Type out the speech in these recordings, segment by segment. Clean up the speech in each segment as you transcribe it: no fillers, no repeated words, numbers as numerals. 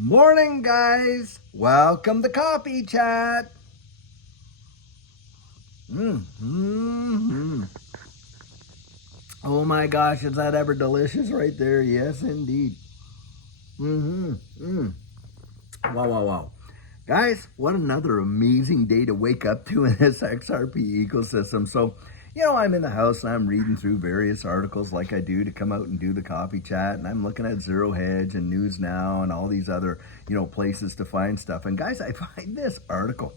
Morning, guys. Welcome to Coffee Chat. Oh my gosh, is that ever delicious right there? Yes, indeed. Wow. Guys, what another amazing day to wake up to in this XRP ecosystem. So, I'm in the house and I'm reading through various articles like I do to come out and do the coffee chat. And I'm looking at Zero Hedge and News Now and all these other, places to find stuff. And guys, I find this article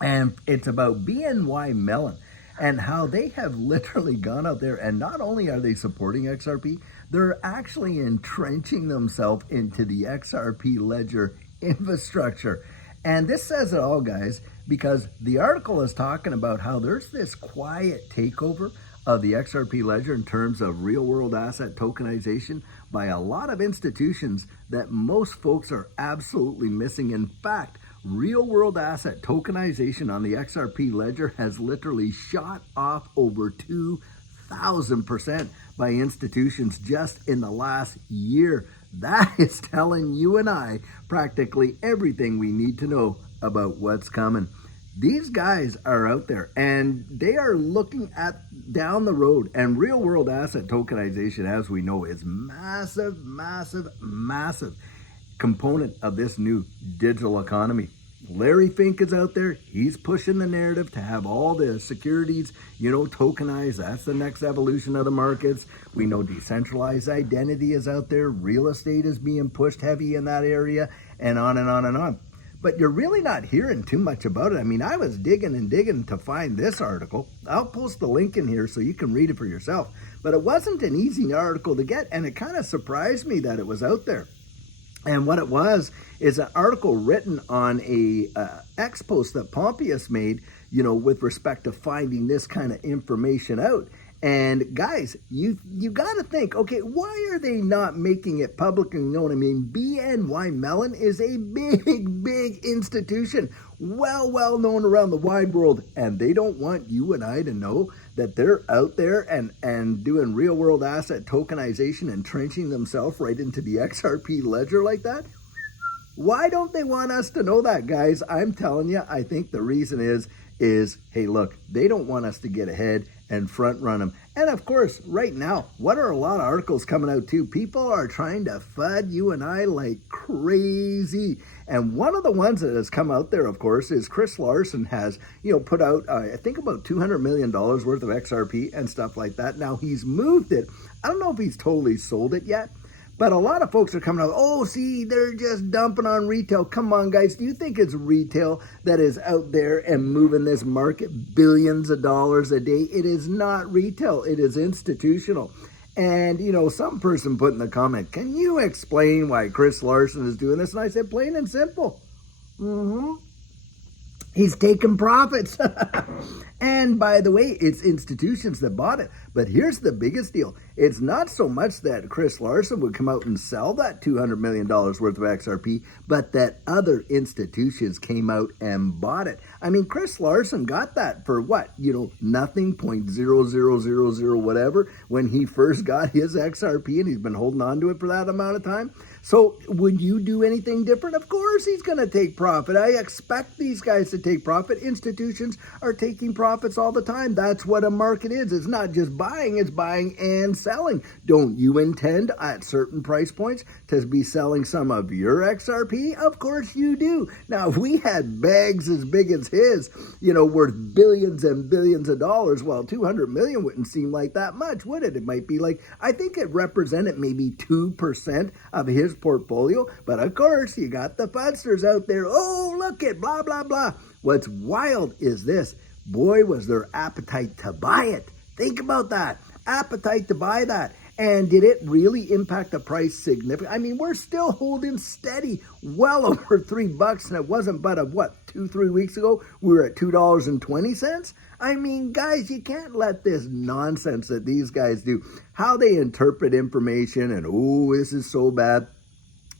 and it's about BNY Mellon and how they have literally gone out there and not only are they supporting XRP, they're actually entrenching themselves into the XRP ledger infrastructure. And this says it all, guys, because the article is talking about how there's this quiet takeover of the XRP ledger in terms of real world asset tokenization by a lot of institutions that most folks are absolutely missing. In fact, real world asset tokenization on the XRP ledger has literally shot off over 2,000% by institutions just in the last year. That is telling you and I practically everything we need to know about what's coming. These guys are out there and they are looking at down the road, and real world asset tokenization, as we know, is massive component of this new digital economy. Larry Fink is out there. He's pushing the narrative to have all the securities, tokenized. That's the next evolution of the markets. We know decentralized identity is out there. Real estate is being pushed heavy in that area, and on and on and on. But you're really not hearing too much about it. I mean, I was digging to find this article. I'll post the link in here so you can read it for yourself. But it wasn't an easy article to get, and it kind of surprised me that it was out there. And what it was is an article written on a X post that Pompeius made, with respect to finding this kind of information out. And guys, you got to think, okay, why are they not making it publicly known? I mean, BNY Mellon is a big institution, well known around the wide world, and they don't want you and I to know that they're out there and doing real world asset tokenization and trenching themselves right into the XRP ledger like that. Why don't they want us to know that, guys? I'm telling you, I think the reason is, hey, look, they don't want us to get ahead and front run them. And of course, right now, what are a lot of articles coming out too? People are trying to FUD you and I like crazy. And one of the ones that has come out there, of course, is Chris Larson has, put out, I think about $200 million worth of XRP and stuff like that. Now he's moved it. I don't know if he's totally sold it yet. But a lot of folks are coming out, oh, see, they're just dumping on retail. Come on, guys. Do you think it's retail that is out there and moving this market billions of dollars a day? It is not retail. It is institutional. And, some person put in the comment, can you explain why Chris Larson is doing this? And I said, plain and simple. He's taking profits. And by the way, it's institutions that bought it. But here's the biggest deal. It's not so much that Chris Larson would come out and sell that $200 million worth of XRP, but that other institutions came out and bought it. I mean, Chris Larson got that for what? Nothing, 0.0000 whatever, when he first got his XRP, and he's been holding on to it for that amount of time. So would you do anything different? Of course he's going to take profit. I expect these guys to take profit. Institutions are taking profits all the time. That's what a market is. It's not just buying, it's buying and selling. Don't you intend at certain price points to be selling some of your XRP? Of course you do. Now, if we had bags as big as his, worth billions and billions of dollars, well, 200 million wouldn't seem like that much, would it? It might be like, I think it represented maybe 2% of his portfolio. But of course, you got the fudsters out there. Oh, look at blah, blah, blah. What's wild is this. Boy, was their appetite to buy it. Think about that. Appetite to buy that. And did it really impact the price significantly? I mean, we're still holding steady well over $3, and it wasn't but of what, 2-3 weeks ago, we were at $2.20. I mean, guys, you can't let this nonsense that these guys do, how they interpret information and, oh, this is so bad.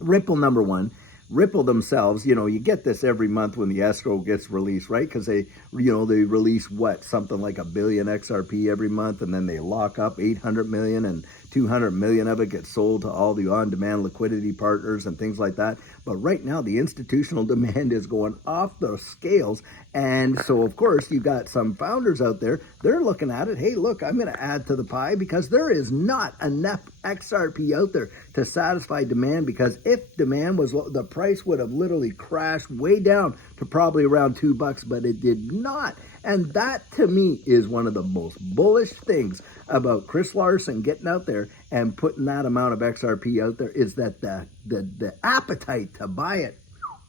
Ripple, number one. Ripple themselves, you get this every month when the escrow gets released, right? Because they release something like 1 billion XRP every month, and then they lock up 800 million and 200 million of it gets sold to all the on-demand liquidity partners and things like that. But right now, the institutional demand is going off the scales. And so, of course, you got some founders out there, they're looking at it. Hey, look, I'm going to add to the pie because there is not enough XRP out there to satisfy demand, because if demand was low, the price would have literally crashed way down to probably around $2, but it did not. And that, to me, is one of the most bullish things about Chris Larson getting out there and putting that amount of XRP out there, is that the appetite to buy it.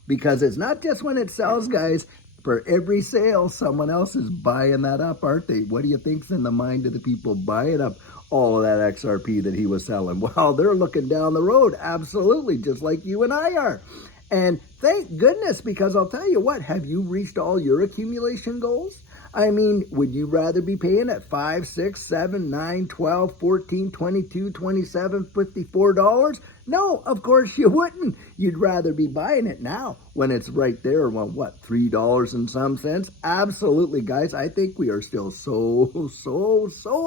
Because it's not just when it sells, guys. For every sale, someone else is buying that up, aren't they? What do you think's in the mind of the people buying up all of that XRP that he was selling? Well, they're looking down the road, absolutely, just like you and I are. And thank goodness, because I'll tell you what, have you reached all your accumulation goals? I mean, would you rather be paying at $5, $6, $7, $9, $12, $14, $22, $27, $54? No, of course you wouldn't. You'd rather be buying it now when it's right there. Well, what, $3 and some cents? Absolutely, guys. I think we are still so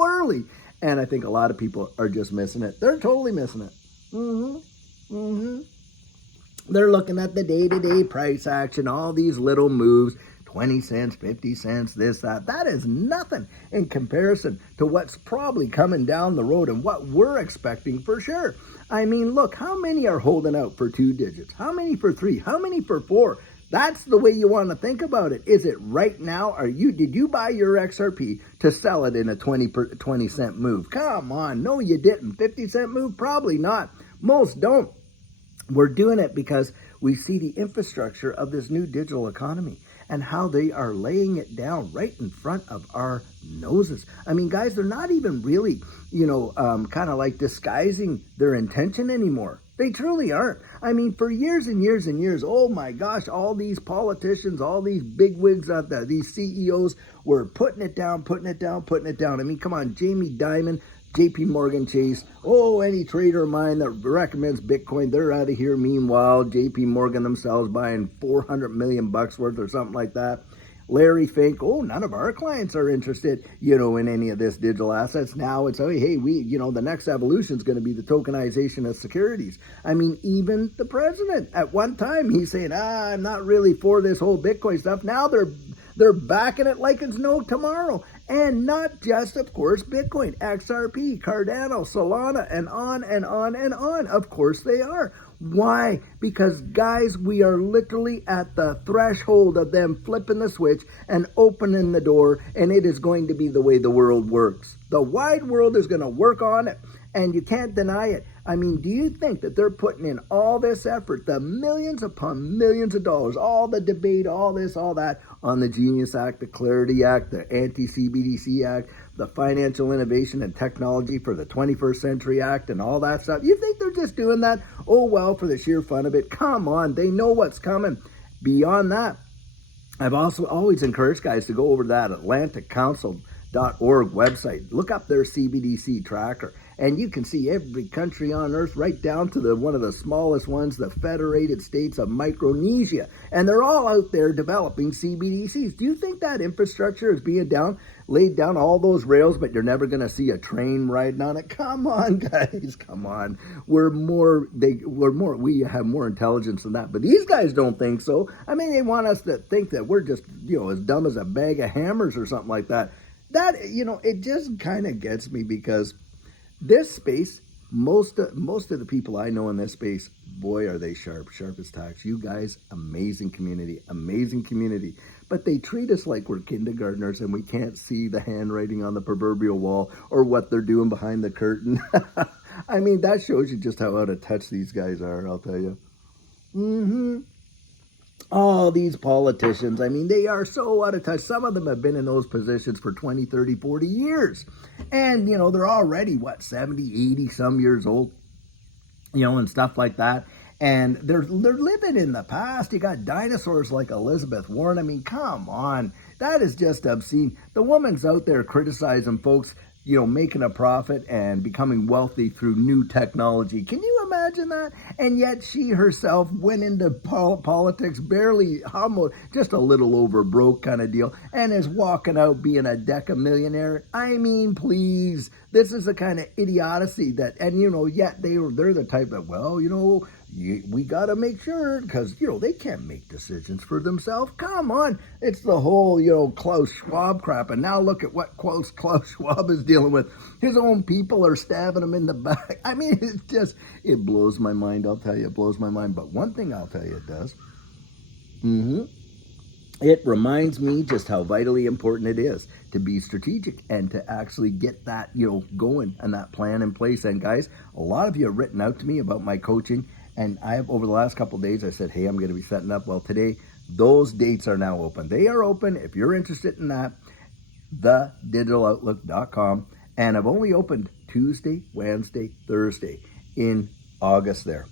early. And I think a lot of people are just missing it. They're totally missing it. They're looking at the day-to-day price action, all these little moves. 20 cents, 50 cents, this, that. That is nothing in comparison to what's probably coming down the road and what we're expecting for sure. I mean, look, how many are holding out for 2 digits? How many for 3? How many for 4? That's the way you want to think about it. Is it right now? Did you buy your XRP to sell it in a 20 cent move? Come on. No, you didn't. 50 cent move? Probably not. Most don't. We're doing it because we see the infrastructure of this new digital economy and how they are laying it down right in front of our noses. I mean, guys, they're not even really, kind of like disguising their intention anymore. They truly aren't. I mean, for years and years and years, oh my gosh, all these politicians, all these bigwigs out there, these CEOs were putting it down. I mean, come on, Jamie Dimon, JP Morgan Chase, any trader of mine that recommends Bitcoin, they're out of here. Meanwhile, JP Morgan themselves buying $400 million worth or something like that. Larry Fink, none of our clients are interested, in any of this digital assets. Now it's, hey, the next evolution is going to be the tokenization of securities. I mean, even the president, at one time, he's saying, I'm not really for this whole Bitcoin stuff. Now they're backing it like it's no tomorrow. And not just, of course, Bitcoin, XRP, Cardano, Solana, and on and on and on. Of course they are. Why? Because, guys, we are literally at the threshold of them flipping the switch and opening the door, and it is going to be the way the world works. The wide world is going to work on it, and you can't deny it. I mean, do you think that they're putting in all this effort, the millions upon millions of dollars, all the debate, all this, all that, on the Genius Act, the Clarity Act, the Anti-CBDC Act, the Financial Innovation and Technology for the 21st Century Act, and all that stuff? You think they're just doing that? Oh, well, for the sheer fun of it. Come on, they know what's coming. Beyond that, I've also always encouraged guys to go over to that AtlanticCouncil.org website. Look up their CBDC tracker. And you can see every country on earth, right down to one of the smallest ones, the Federated States of Micronesia. And they're all out there developing CBDCs. Do you think that infrastructure is being laid down, all those rails, but you're never going to see a train riding on it? Come on, guys, come on. We have more intelligence than that. But these guys don't think so. I mean, they want us to think that we're just, as dumb as a bag of hammers or something like that. That, it just kind of gets me, because this space, most of the people I know in this space, boy, are they sharp as tacks. You guys, amazing community. But they treat us like we're kindergartners and we can't see the handwriting on the proverbial wall or what they're doing behind the curtain. I mean, that shows you just how out of touch these guys are, I'll tell you. All these politicians, I mean, they are so out of touch. Some of them have been in those positions for 20, 30, 40 years. And, they're already, 70, 80 some years old, and stuff like that. And they're living in the past. You got dinosaurs like Elizabeth Warren. I mean, come on. That is just obscene. The woman's out there criticizing folks making a profit and becoming wealthy through new technology. Can you imagine that? And yet she herself went into politics barely, almost just a little over broke kind of deal, and is walking out being a decamillionaire. I mean, please, this is the kind of idiocy that, and yet they're the type that, well, we got to make sure, because, they can't make decisions for themselves. Come on. It's the whole, Klaus Schwab crap. And now look at what Klaus Schwab is dealing with. His own people are stabbing him in the back. I mean, it blows my mind. I'll tell you, it blows my mind. But one thing I'll tell you it does. It reminds me just how vitally important it is to be strategic and to actually get that, going and that plan in place. And guys, a lot of you have written out to me about my coaching. And I have, over the last couple of days, I said, hey, I'm going to be setting up. Well, today, those dates are now open. They are open. If you're interested in that, thedigital.outlook.com. And I've only opened Tuesday, Wednesday, Thursday in August there.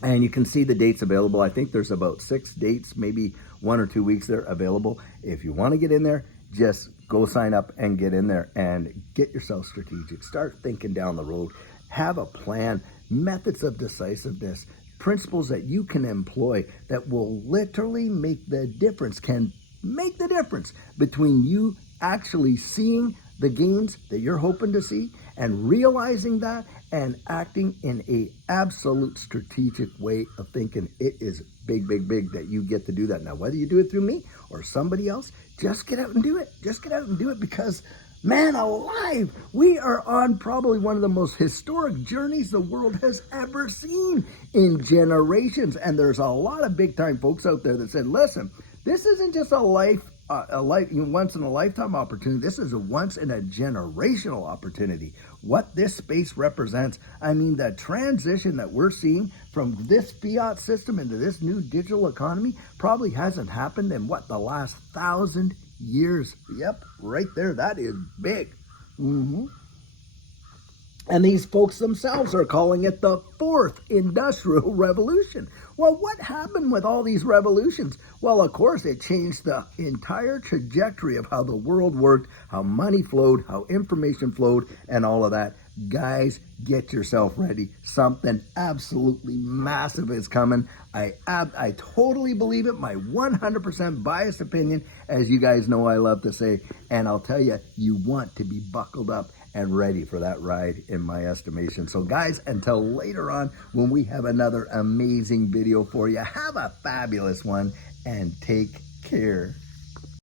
And you can see the dates available. I think there's about 6 dates, maybe 1 or 2 weeks there available. If you want to get in there, just go sign up and get in there and get yourself strategic. Start thinking down the road. Have a plan. Methods of decisiveness, principles that you can employ that will literally make the difference, can make the difference between you actually seeing the gains that you're hoping to see and realizing that and acting in a absolute strategic way of thinking. It is big, big, big that you get to do that. Now, whether you do it through me or somebody else, just get out and do it. Just get out and do it, because man alive, we are on probably one of the most historic journeys the world has ever seen in generations. And there's a lot of big time folks out there that said, listen, this isn't just a once in a lifetime opportunity. This is a once in a generational opportunity. What this space represents, I mean, the transition that we're seeing from this fiat system into this new digital economy probably hasn't happened in the last 1,000 years. Yep, right there. That is big. And these folks themselves are calling it the 4th industrial revolution. Well, what happened with all these revolutions? Well, of course, it changed the entire trajectory of how the world worked, how money flowed, how information flowed, and all of that. Guys, get yourself ready. Something absolutely massive is coming. I totally believe it. My 100% biased opinion, as you guys know I love to say. And I'll tell you, you want to be buckled up and ready for that ride, in my estimation. So guys, until later on when we have another amazing video for you, have a fabulous one and take care.